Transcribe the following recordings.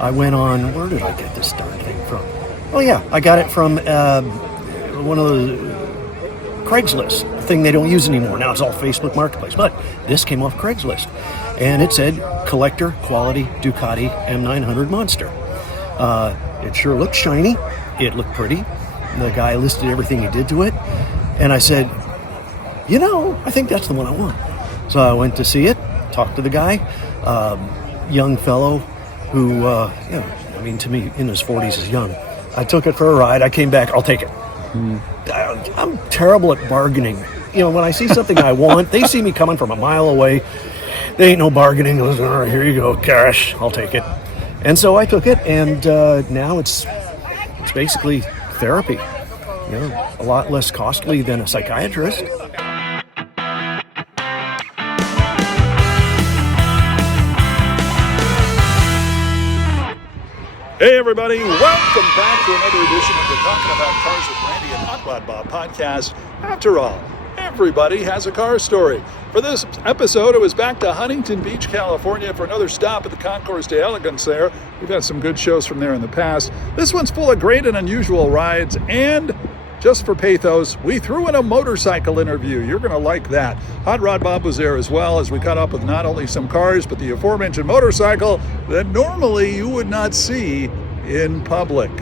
I went on, where did I get this darn thing from? Oh yeah, I got it from one of the Craigslist, a thing they don't use anymore. Now it's all Facebook Marketplace, but this came off Craigslist. And it said, collector quality Ducati M900 Monster. It sure looked shiny. It looked pretty. The guy listed everything he did to it. And I said, I think that's the one I want. So I went to see it, talked to the guy, young fellow who, to me, in his 40s is young. I took it for a ride. I came back. I'll take it. I'm terrible at bargaining. When I see something I want, they see me coming from a mile away. There ain't no bargaining. All right, here you go, cash. I'll take it. And so I took it, and now it's basically therapy. A lot less costly than a psychiatrist. Hey everybody, welcome back to another edition of the Talking About Cars with Randy and Hot Rod Bob podcast. After all, everybody has a car story. For this episode, it was back to Huntington Beach, California for another stop at the Concours de Elegance there. We've had some good shows from there in the past. This one's full of great and unusual rides, and just for pathos, we threw in a motorcycle interview. You're going to like that. Hot Rod Bob was there as well as we caught up with not only some cars, but the aforementioned motorcycle that normally you would not see in public.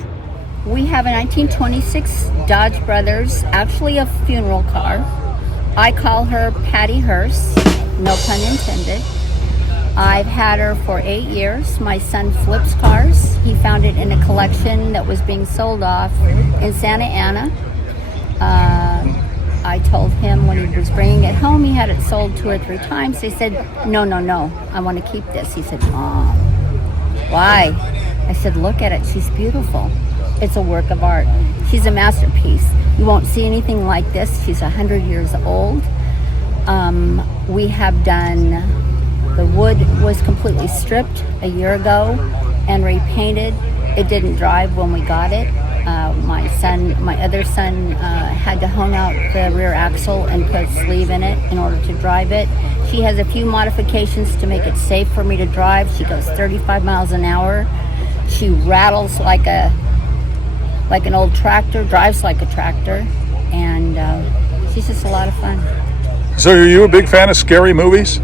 We have a 1926 Dodge Brothers, actually a funeral car. I call her Patty Hearse, no pun intended. I've had her for 8 years. My son flips cars. He found it in a collection that was being sold off in Santa Ana. I told him when he was bringing it home, he had it sold 2 or 3 times. They said, no, I want to keep this. He said, Mom, why? I said, look at it. She's beautiful. It's a work of art. She's a masterpiece. You won't see anything like this. She's 100 years old. We have done, the wood was completely stripped a year ago and repainted. It didn't drive when we got it. My other son had to hone out the rear axle and put sleeve in it in order to drive it. She has a few modifications to make it safe for me to drive. She goes 35 miles an hour. She rattles like an old tractor, drives like a tractor, and she's just a lot of fun. So are you a big fan of scary movies?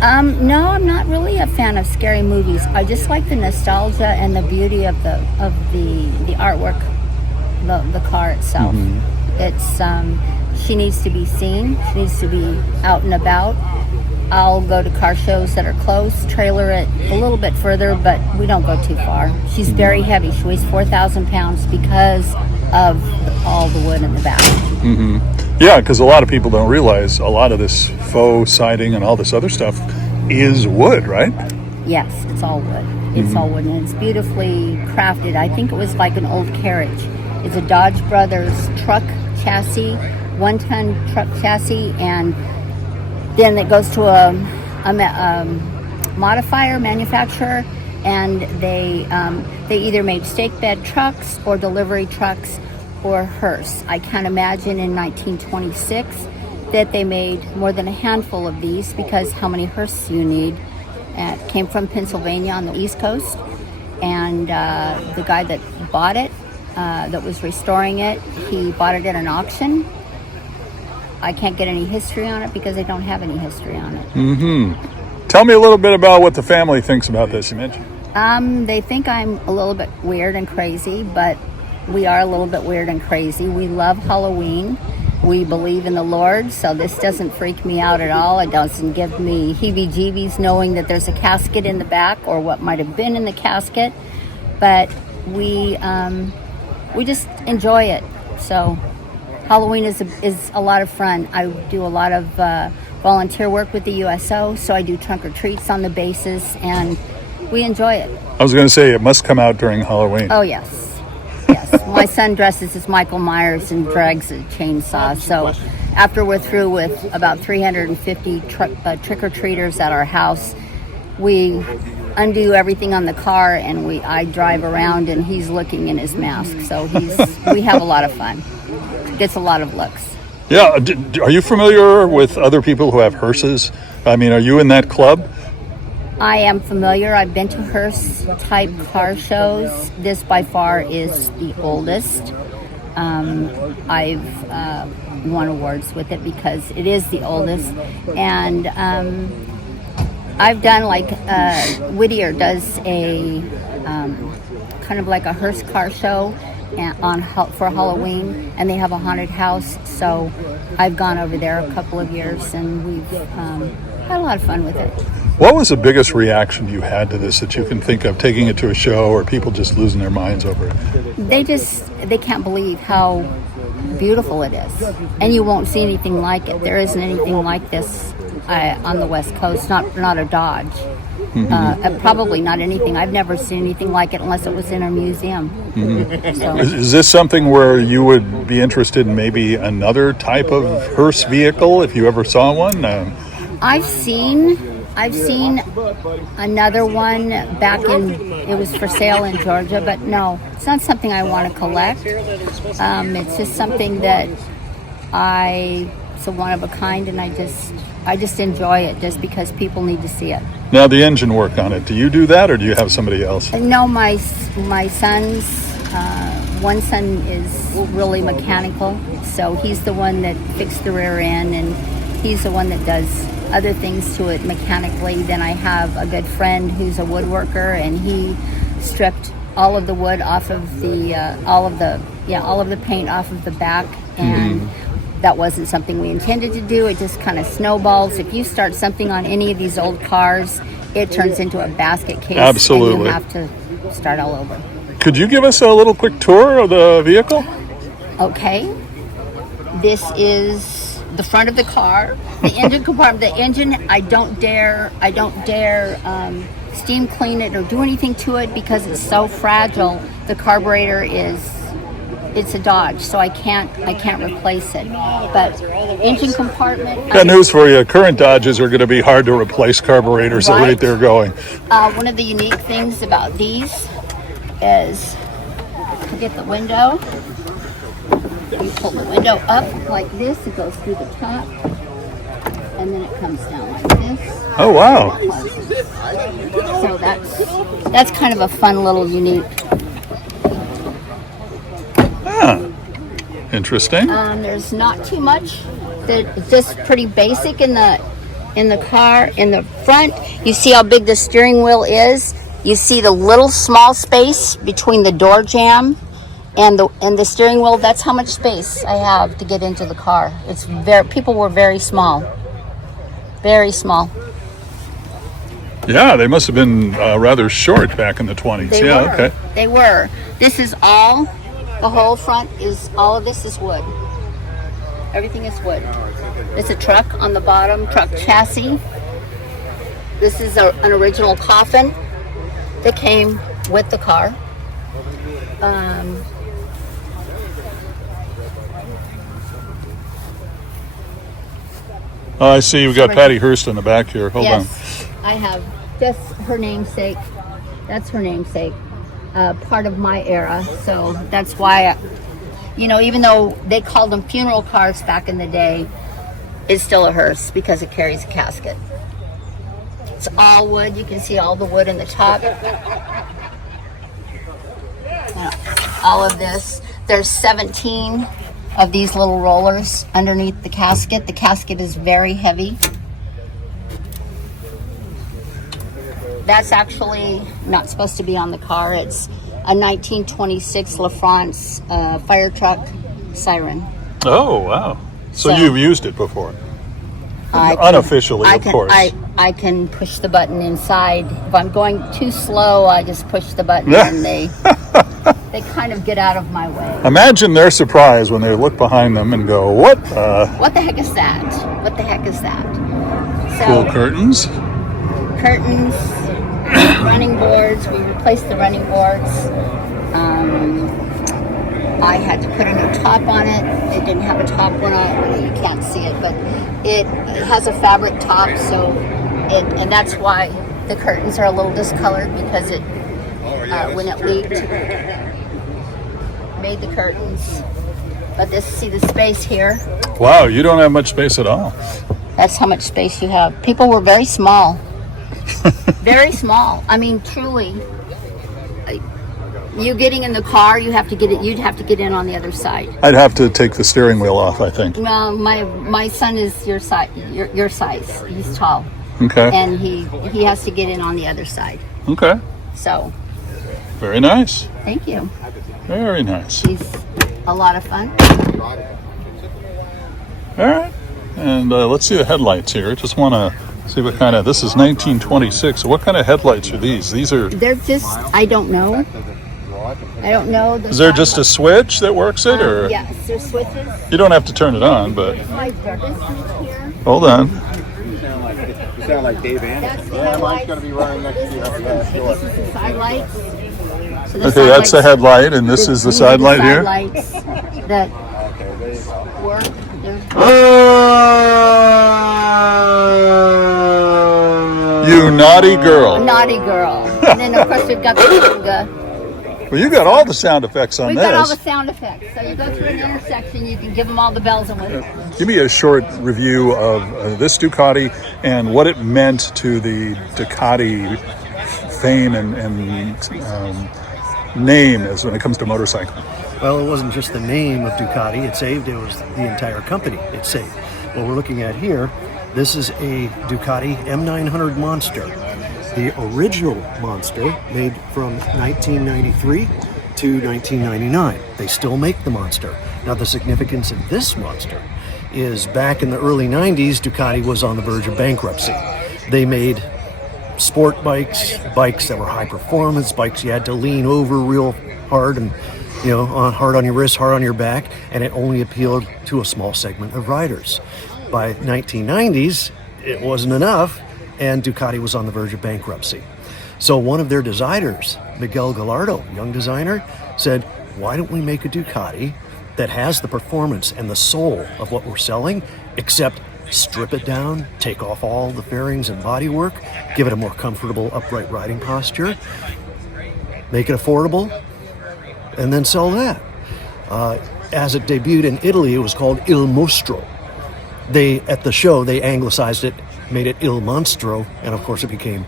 No, I'm not really a fan of scary movies. I just like the nostalgia and the beauty of the artwork, the car itself. It's she needs to be seen. She needs to be out and about. I'll go to car shows that are close, trailer it a little bit further, but we don't go too far. She's very heavy. She weighs 4,000 pounds because of all the wood in the back. Yeah, because a lot of people don't realize a lot of this faux siding and all this other stuff is wood, right? Yes, it's all wood. It's all wood, and it's beautifully crafted. I think it was like an old carriage. It's a Dodge Brothers truck chassis, 1-ton truck chassis, and then it goes to a modifier manufacturer, and they either made stake bed trucks or delivery trucks or hearse. I can't imagine in 1926 that they made more than a handful of these, because how many hearses you need. It came from Pennsylvania on the East Coast, and the guy that bought it, that was restoring it, he bought it at an auction. I can't get any history on it because they don't have any history on it. Tell me a little bit about what the family thinks about this, you mentioned. They think I'm a little bit weird and crazy, but we are a little bit weird and crazy. We love Halloween. We believe in the Lord, so this doesn't freak me out at all. It doesn't give me heebie-jeebies knowing that there's a casket in the back or what might have been in the casket. But we just enjoy it. So Halloween is a lot of fun. I do a lot of volunteer work with the USO, so I do trunk or treats on the bases, and we enjoy it. I was going to say, it must come out during Halloween. Oh, yes. My son dresses as Michael Myers and drags a chainsaw. So after we're through with about 350 trick-or-treaters at our house, we undo everything on the car, and I drive around, and he's looking in his mask. So we have a lot of fun. Gets a lot of looks. Yeah. Are you familiar with other people who have hearses? I mean, are you in that club? I am familiar. I've been to hearse type car shows. This by far is the oldest. I've won awards with it because it is the oldest. And I've done Whittier does a kind of like a hearse car show for Halloween, and they have a haunted house. So I've gone over there a couple of years, and we've had a lot of fun with it. What was the biggest reaction you had to this that you can think of, taking it to a show or people just losing their minds over it? They can't believe how beautiful it is, and you won't see anything like it. There isn't anything like this on the West Coast, not a Dodge. Probably not anything. I've never seen anything like it unless it was in a museum. So, is this something where you would be interested in maybe another type of hearse vehicle if you ever saw one? I've seen another one back it was for sale in Georgia, but no, it's not something I want to collect. It's just something that it's a one of a kind, and I just enjoy it just because people need to see it. Now, the engine work on it, do you do that or do you have somebody else? No, my sons, one son is really mechanical, so he's the one that fixed the rear end, and he's the one that does other things to it mechanically. Then I have a good friend who's a woodworker, and he stripped all of the wood off of all of the paint off of the back, and that wasn't something we intended to do. It just kind of snowballs. If you start something on any of these old cars, it turns into a basket case. Absolutely. And you have to start all over. Could you give us a little quick tour of the vehicle? Okay. This is the front of the car. The engine compartment. The engine, I don't dare steam clean it or do anything to it because it's so fragile. The carburetor it's a Dodge, so I can't replace it. But engine compartment. Got news for you. Current Dodges are going to be hard to replace carburetors the rate they're going. One of the unique things about these is to get the window. You pull the window up like this. It goes through the top, and then it comes down like this. Oh wow! So that's kind of a fun little unique. Interesting. There's not too much. It's just pretty basic in the car. In the front, you see how big the steering wheel is. You see the little small space between the door jamb and the steering wheel. That's how much space I have to get into the car. People were very small. Very small. Yeah, they must have been rather short back in the 20s. Okay. They were. This is the whole front all of this is wood. Everything is wood. It's a truck on the bottom, truck chassis. This is an original coffin that came with the car. I see you've got Patty Hearst in the back here. Hold on. I have just her namesake. That's her namesake. Part of my era. So that's why, even though they called them funeral cars back in the day, it's still a hearse because it carries a casket. It's all wood. You can see all the wood in the top. All of this. There's 17 of these little rollers underneath the casket. The casket is very heavy. That's actually not supposed to be on the car. It's a 1926 LaFrance fire truck siren. Oh, wow. So you've used it before? Unofficially, of course. I can push the button inside. If I'm going too slow, I just push the button and they kind of get out of my way. Imagine their surprise when they look behind them and go, what? What the heck is that? What the heck is that? So, cool curtains. Running boards. We replaced the running boards. I had to put a new top on it. It didn't have a top one on it. You can't see it, but it has a fabric top, and that's why the curtains are a little discolored because when it leaked, made the curtains. But see the space here. Wow, you don't have much space at all. That's how much space you have. People were very small. Very small. I mean, truly. You getting in the car, you'd have to get in on the other side. I'd have to take the steering wheel off, I think. Well, my son is your size. He's tall. Okay. And he has to get in on the other side. Okay. So. Very nice. Thank you. Very nice. He's a lot of fun. All right. And let's see the headlights here. Just want to see what kind of, this is 1926. So what kind of headlights are these? They're just, I don't know. Is there just a switch that works it, or? Yes, there's switches. You don't have to turn it on, but. This switch here. Hold on. You sound like Dave Anderson. Yeah, mine's going to be running next to you. This is the side lights. So the Okay, side that's the lights- headlight, and this is the side light here. Lights that work. You naughty girl. Naughty girl. And then of course we've got the Well, you got all the sound effects on we've this. got all the sound effects. So you go through an intersection, you can give them all the bells and whistles. Give me a short review of this Ducati and what it meant to the Ducati fame and name as when it comes to motorcycling. Well, it wasn't just the name of Ducati it saved, it was the entire company it saved. What we're looking at here, this is a Ducati M900 Monster. The original Monster made from 1993 to 1999. They still make the Monster. Now the significance of this Monster is back in the early 90s, Ducati was on the verge of bankruptcy. They made sport bikes, bikes that were high performance, bikes you had to lean over real hard and hard on your wrist, hard on your back, and it only appealed to a small segment of riders. By 1990s, it wasn't enough, and Ducati was on the verge of bankruptcy. So one of their designers, Miguel Gallardo, young designer, said, why don't we make a Ducati that has the performance and the soul of what we're selling, except strip it down, take off all the fairings and bodywork, give it a more comfortable upright riding posture, make it affordable, and then sell that. As it debuted in Italy, it was called Il Mostro. At the show, they anglicized it, made it Il Monstro, and of course it became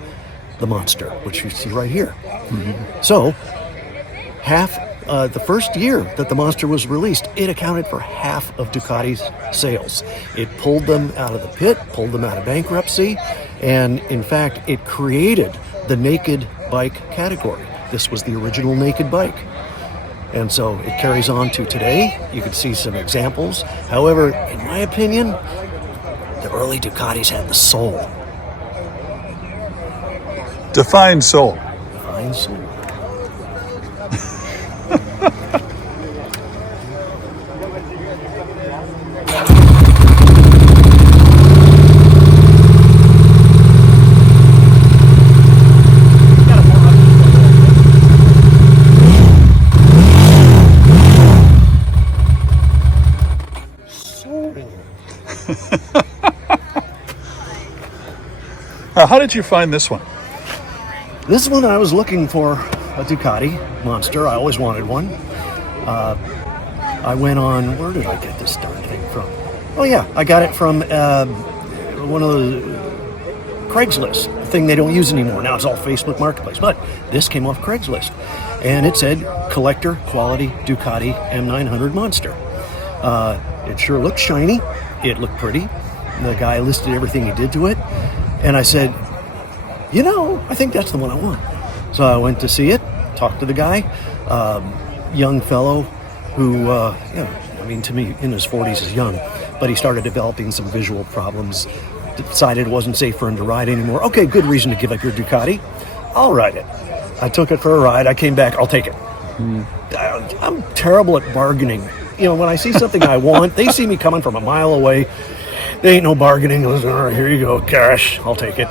the Monster, which you see right here. Mm-hmm. So, the first year that the Monster was released, it accounted for half of Ducati's sales. It pulled them out of the pit, pulled them out of bankruptcy, and in fact, it created the naked bike category. This was the original naked bike. And so it carries on to today. You can see some examples. However, in my opinion, the early Ducatis had the soul. Define soul. Define soul. How did you find this one? This one I was looking for a Ducati Monster. I always wanted one. I went on, where did I get this darn thing from? Oh yeah, I got it from one of the Craigslist, a thing they don't use anymore. Now it's all Facebook Marketplace, but this came off Craigslist. And it said, collector quality Ducati M900 Monster. It sure looked shiny. It looked pretty. The guy listed everything he did to it. And I said, I think that's the one I want. So I went to see it, talked to the guy, young fellow who, to me, in his 40s is young, but he started developing some visual problems, decided it wasn't safe for him to ride anymore. Okay, good reason to give up your Ducati. I'll ride it. I took it for a ride. I came back. I'll take it. I'm terrible at bargaining. When I see something I want, they see me coming from a mile away. There ain't no bargaining. All right, here you go, cash. I'll take it.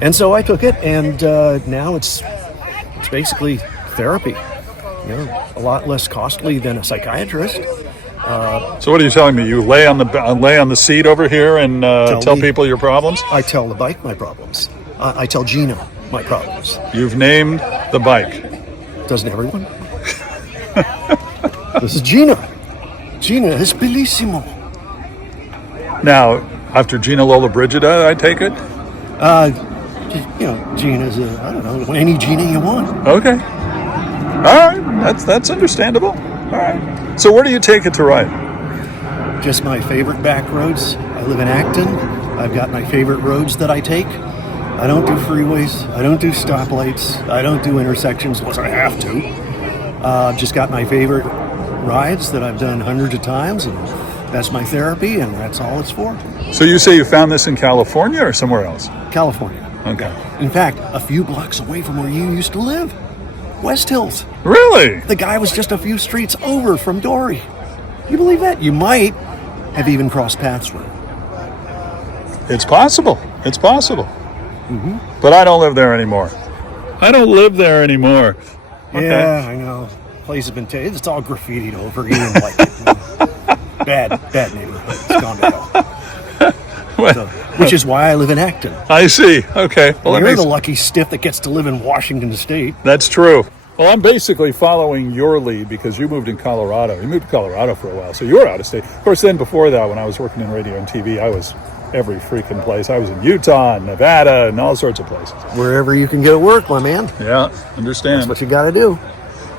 And so I took it, and now it's basically therapy. A lot less costly than a psychiatrist. So what are you telling me? You lay on the seat over here and tell people your problems? I tell the bike my problems. I tell Gina my problems. You've named the bike. Doesn't everyone? This is Gina. Gina is bellissimo. Now, after Gina Lola Brigida, I take it? Gina's I don't know, any Gina you want. Okay. All right. That's understandable. All right. So where do you take it to ride? Just my favorite back roads. I live in Acton. I've got my favorite roads that I take. I don't do freeways. I don't do stoplights. I don't do intersections unless I have to. I've just got my favorite rides that I've done hundreds of times, and that's my therapy, and that's all it's for. So you say you found this in California or somewhere else? California. Okay. In fact, a few blocks away from where you used to live. West Hills. Really? The guy was just a few streets over from Dory. You believe that? You might have even crossed paths with him. It's possible. It's possible. Mm-hmm. But I don't live there anymore. I don't live there anymore. Okay. Yeah, I know. Place has been taken. It's all graffitied over. You didn't like it. Bad neighborhood. It's gone to hell. So, which is why I live in Acton. I see. Okay. Well, You're the lucky stiff that gets to live in Washington State. That's true. Well, I'm basically following your lead because you moved in Colorado. You moved to Colorado for a while, so you were out of state. Of course, then before that, when I was working in radio and TV, I was every freaking place. I was in Utah, and Nevada, and all sorts of places. Wherever you can get work, my man. Yeah, understand. That's what you got to do.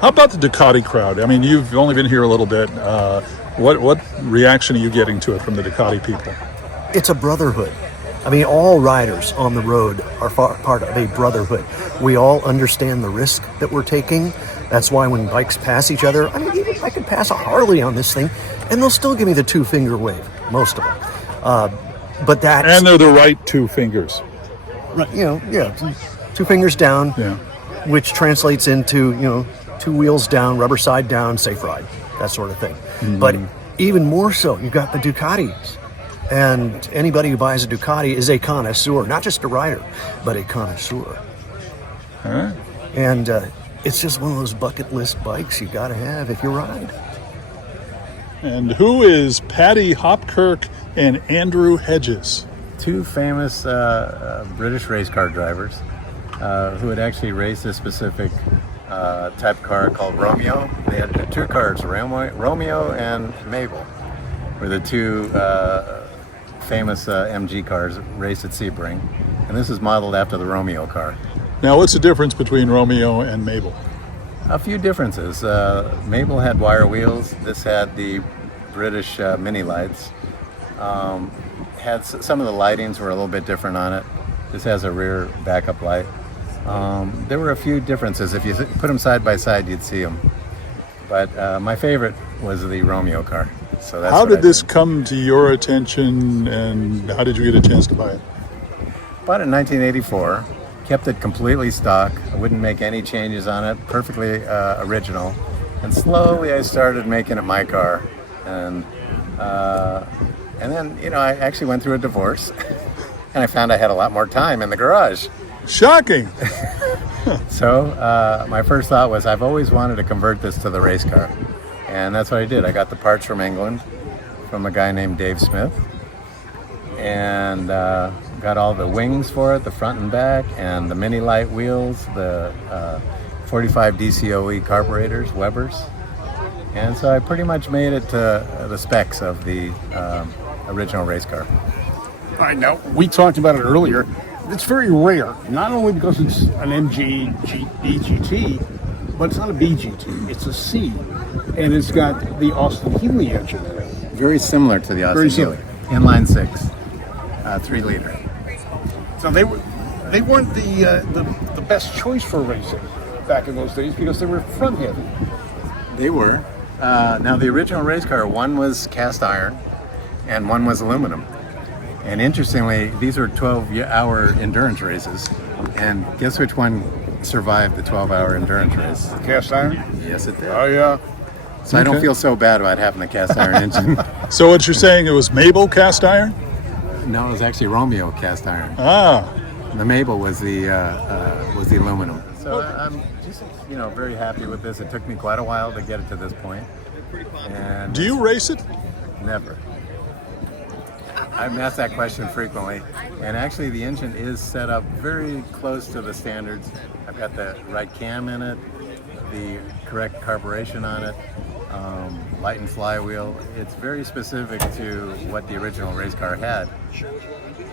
How about the Ducati crowd? I mean, you've only been here a little bit. What reaction are you getting to it from the Ducati people? It's a brotherhood. I mean, all riders on the road are part of a brotherhood. We all understand the risk that we're taking. That's why when bikes pass each other, I mean, even I could pass a Harley on this thing, and they'll still give me the 2-finger wave, most of them. But that's... And they're the right 2 fingers. Right, 2 fingers down, which translates into, 2 wheels down, rubber side down, safe ride, that sort of thing. Mm-hmm. But even more so, you've got the Ducatis. And anybody who buys a Ducati is a connoisseur, not just a rider, but a connoisseur. All right. And it's just one of those bucket list bikes you got to have if you ride. And who is Paddy Hopkirk and Andrew Hedges? 2 famous British race car drivers who had actually raced this specific type car called Romeo. They had 2 cars, Romeo and Mabel, were the 2 famous MG cars raced at Sebring. And this is modeled after the Romeo car. Now, what's the difference between Romeo and Mabel? A few differences. Mabel had wire wheels. This had the British mini lights. Had some of the lightings were a little bit different on it. This has a rear backup light. There were a few differences. If you put them side by side, you'd see them. But my favorite was the Romeo car. So that's how did this come to your attention, and how did you get a chance to buy it? Bought it in 1984. Kept it completely stock. I wouldn't make any changes on it. Perfectly original. And slowly I started making it my car. And then, I actually went through a divorce. And I found I had a lot more time in the garage. Shocking! So my first thought was, I've always wanted to convert this to the race car. And that's what I did. I got the parts from England, from a guy named Dave Smith. And got all the wings for it, the front and back, and the mini light wheels, the 45 DCOE carburetors, Webers. And so I pretty much made it to the specs of the original race car. All right, now, we talked about it earlier. It's very rare, not only because it's an MG BGT, but it's not a BGT, it's a C. And it's got the Austin Healey engine in it. Very similar to the Austin Healey. Inline 6, 3 liter. So they weren't the best choice for racing back in those days because they were front heavy. They were. Now the original race car, one was cast iron and one was aluminum. And interestingly, these were 12-hour endurance races. And guess which one survived the 12-hour endurance race? Cast iron? Yes, it did. Oh, yeah. So I don't feel so bad about having the cast iron engine. So what you're saying, it was Mabel cast iron? No, it was actually Romeo cast iron. Ah. The Mabel was the aluminum. So I'm just very happy with this. It took me quite a while to get it to this point. And do you race it? Never. I've been asked that question frequently, and actually the engine is set up very close to the standards. I've got the right cam in it, the correct carburation on it. light and flywheel. It's very specific to what the original race car had.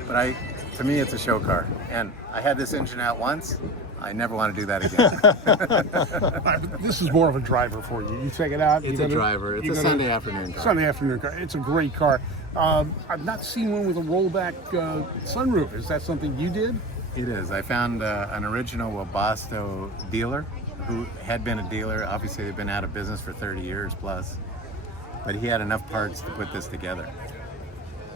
But to me, it's a show car. And I had this engine out once. I never want to do that again. This is more of a driver for you. You take it out. It's a driver. It's a Sunday afternoon car. Sunday afternoon car. It's a great car. I've not seen one with a rollback sunroof. Is that something you did? It is. I found an original Webasto dealer who had been a dealer. Obviously, they've been out of business for 30 years plus. But he had enough parts to put this together.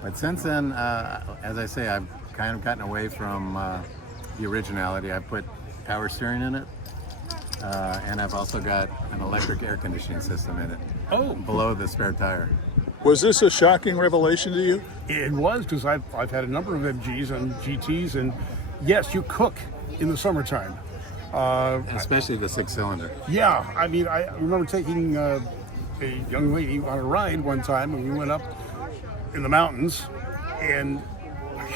But since then, as I say, I've kind of gotten away from the originality. I put power steering in it, and I've also got an electric air conditioning system in it. Oh, below the spare tire. Was this a shocking revelation to you? it was, because I've had a number of MGs and GTs, and yes, you cook in the summertime. Especially the 6-cylinder. Yeah, I mean, I remember taking a young lady on a ride one time, and we went up in the mountains, and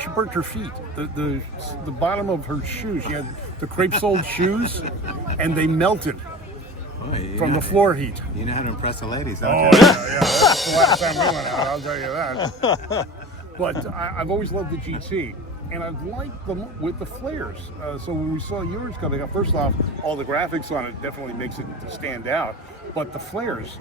she burnt her feet. The bottom of her shoes, she had the crepe-soled shoes, and they melted from the floor heat. You know how to impress the ladies, don't Oh, you? yeah, that's the last time we went out, I'll tell you that. But I've always loved the GT, and I've liked them with the flares. So when we saw yours coming up, first off, all the graphics on it definitely makes it stand out. But the flares,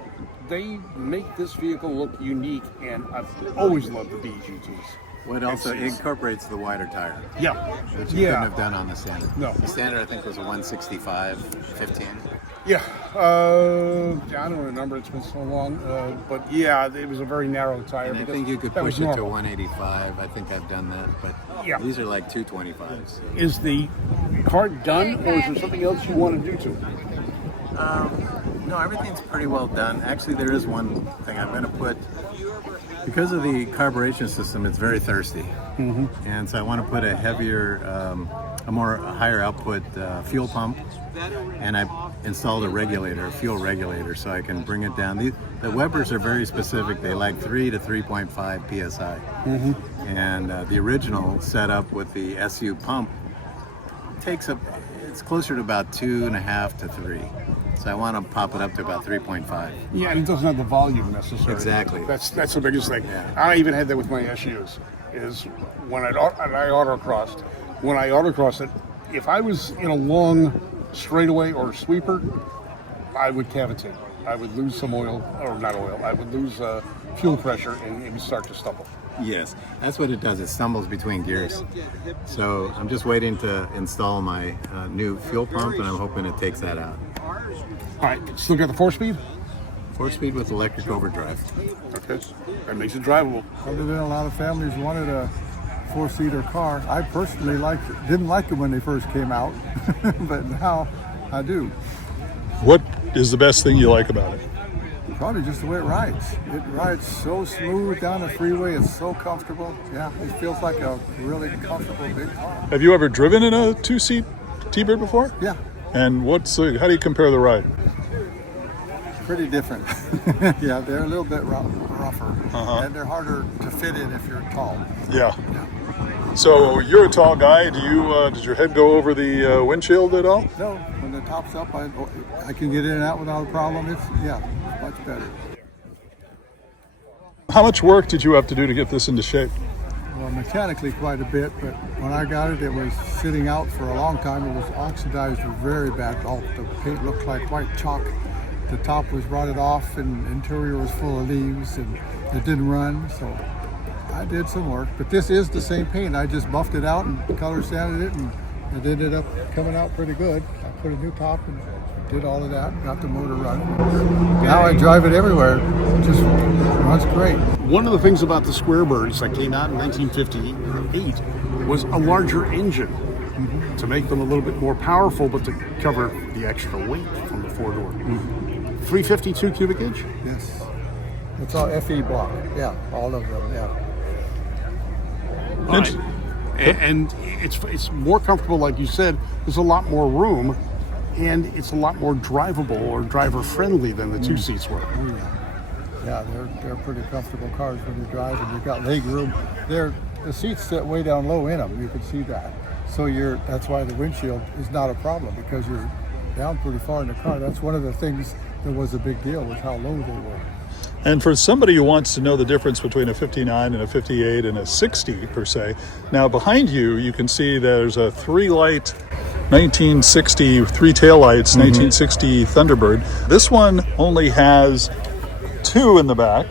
they make this vehicle look unique, and I've always loved the BGTs. What also incorporates the wider tire, Yeah. which you couldn't have done on the standard. No. The standard, I think, was a 165/15. Yeah. I don't remember, it's been so long. But yeah, it was a very narrow tire. And I because think you could that push was it to normal. 185. I think I've done that, but Yeah. these are like 225s. So. Is the car done, or is there something else you want to do to it? No, everything's pretty well done. Actually, there is one thing I'm going to put. Because of the carburation system, it's very thirsty. Mm-hmm. And so I want to put a heavier, a higher output fuel pump. And I installed a fuel regulator, so I can bring it down. The Webers are very specific. They like 3 to 3.5 PSI. Mm-hmm. And the original setup with the SU pump it's closer to about 2.5 to 3. So I want to pop it up to about 3.5. Yeah, and it doesn't have the volume necessarily. Exactly. That's the biggest thing. Yeah. I even had that with my SUs. Is when I autocrossed. When I autocrossed it, if I was in a long straightaway or sweeper, I would cavitate. I would lose some oil, or not oil. I would lose fuel pressure, and it would start to stumble. Yes, that's what it does. It stumbles between gears. So I'm just waiting to install my new fuel pump, and I'm hoping it takes that out. All right, still got the 4-speed? 4-speed with electric overdrive. Okay, that makes it drivable. Other than a lot of families wanted a 4-seater car, I personally didn't like it when they first came out, but now I do. What is the best thing you like about it? Probably just the way it rides. It rides so smooth down the freeway. It's so comfortable. Yeah, it feels like a really comfortable big car. Have you ever driven in a 2-seat T-Bird before? Yeah, And how do you compare the ride? pretty different. Yeah, they're a little bit rougher, and they're harder to fit in if you're tall. Yeah. So you're a tall guy. Did your head go over the windshield at all? No, when the top's up, I can get in and out without a problem. It's much better. How much work did you have to do to get this into shape? Well, mechanically quite a bit, but when I got it, it was sitting out for a long time. It was oxidized very bad. All the paint looked like white chalk. The top was rotted off, and the interior was full of leaves, and it didn't run. So I did some work, but this is the same paint. I just buffed it out and color sanded it, and it ended up coming out pretty good. I put a new top and did all of that, got the motor running. Now I drive it everywhere. It just runs great. One of the things about the Squarebirds that came out in 1958 was a larger engine to make them a little bit more powerful, but to cover the extra weight from the four-door. 352 cubic inch? Yes. It's all FE block. Yeah, all of them, yeah. Right. And it's more comfortable, like you said. There's a lot more room, and it's a lot more drivable or driver-friendly than the two seats were. Yeah, they're pretty comfortable cars when you drive, and you've got leg room. The seats sit way down low in them. You can see that. So that's why the windshield is not a problem, because you're down pretty far in the car. That's one of the things that was a big deal, was how low they were. And for somebody who wants to know the difference between a 59 and a 58 and a 60 per se, now behind you, you can see there's a 3-light 1960, 3 taillights, 1960 Thunderbird. This one only has 2 in the back.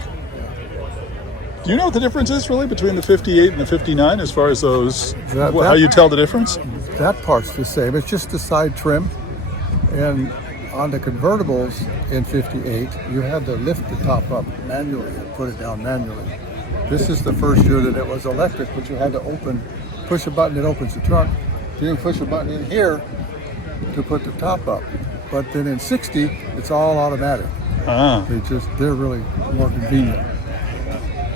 Do you know what the difference is really between the 58 and the 59 as far as those, how you tell the difference? That part's the same. It's just the side trim. And on the convertibles in 58, you had to lift the top up manually and put it down manually. This is the first year that it was electric, but you had to push a button that opens the trunk. You can push a button in here to put the top up. But then in 60, it's all automatic. They're really more convenient.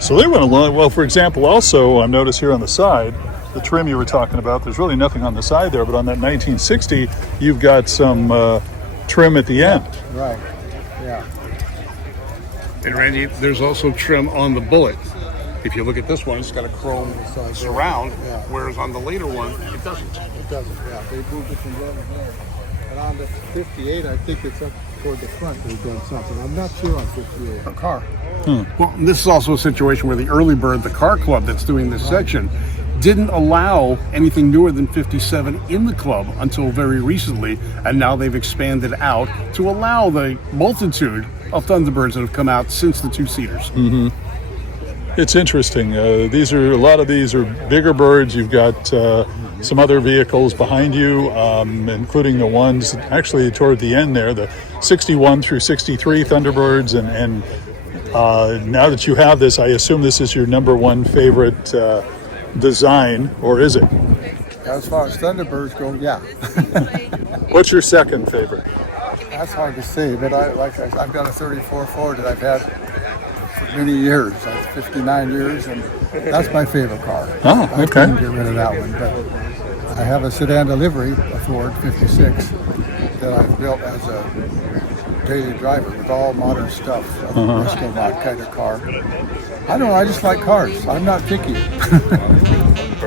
So they went along, well, for example, also, I noticed here on the side, the trim you were talking about, there's really nothing on the side there, but on that 1960, you've got some trim at the end. Right, yeah. And Randy, there's also trim on the Bullet. If you look at this one, it's got a chrome surround, whereas on the later one, it doesn't. It doesn't, yeah. They moved it from there to there. And on the 58, I think it's up toward the front. They've done something. I'm not sure on 58. A car. Well, this is also a situation where the Early Bird, the car club that's doing this section, didn't allow anything newer than 57 in the club until very recently, and now they've expanded out to allow the multitude of Thunderbirds that have come out since the 2-seaters. It's interesting. A lot of these are bigger birds. You've got some other vehicles behind you, including the ones actually toward the end there, the 61 through 63 Thunderbirds. And now that you have this, I assume this is your number one favorite design, or is it? As far as Thunderbirds go, yeah. What's your second favorite? That's hard to say, but I've got a 34 Ford that I've had for many years, 59 years, and that's my favorite car. Oh, okay. I couldn't get rid of that one, but I have a sedan delivery, a Ford 56, that I've built as a daily driver with all modern stuff, a Bristol mod kind of car. I don't know, I just like cars. I'm not picky.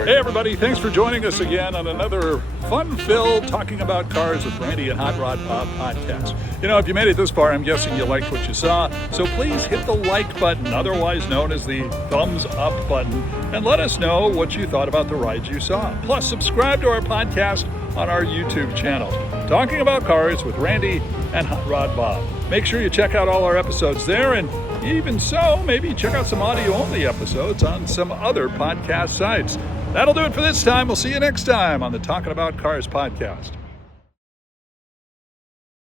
Hey everybody, thanks for joining us again on another fun-filled Talking About Cars with Randy and Hot Rod Bob podcast. You know, if you made it this far, I'm guessing you liked what you saw, so please hit the like button, otherwise known as the thumbs up button, and let us know what you thought about the rides you saw. Plus, subscribe to our podcast on our YouTube channel, Talking About Cars with Randy and Hot Rod Bob. Make sure you check out all our episodes there, and even so, maybe check out some audio-only episodes on some other podcast sites. That'll do it for this time. We'll see you next time on the Talking About Cars podcast.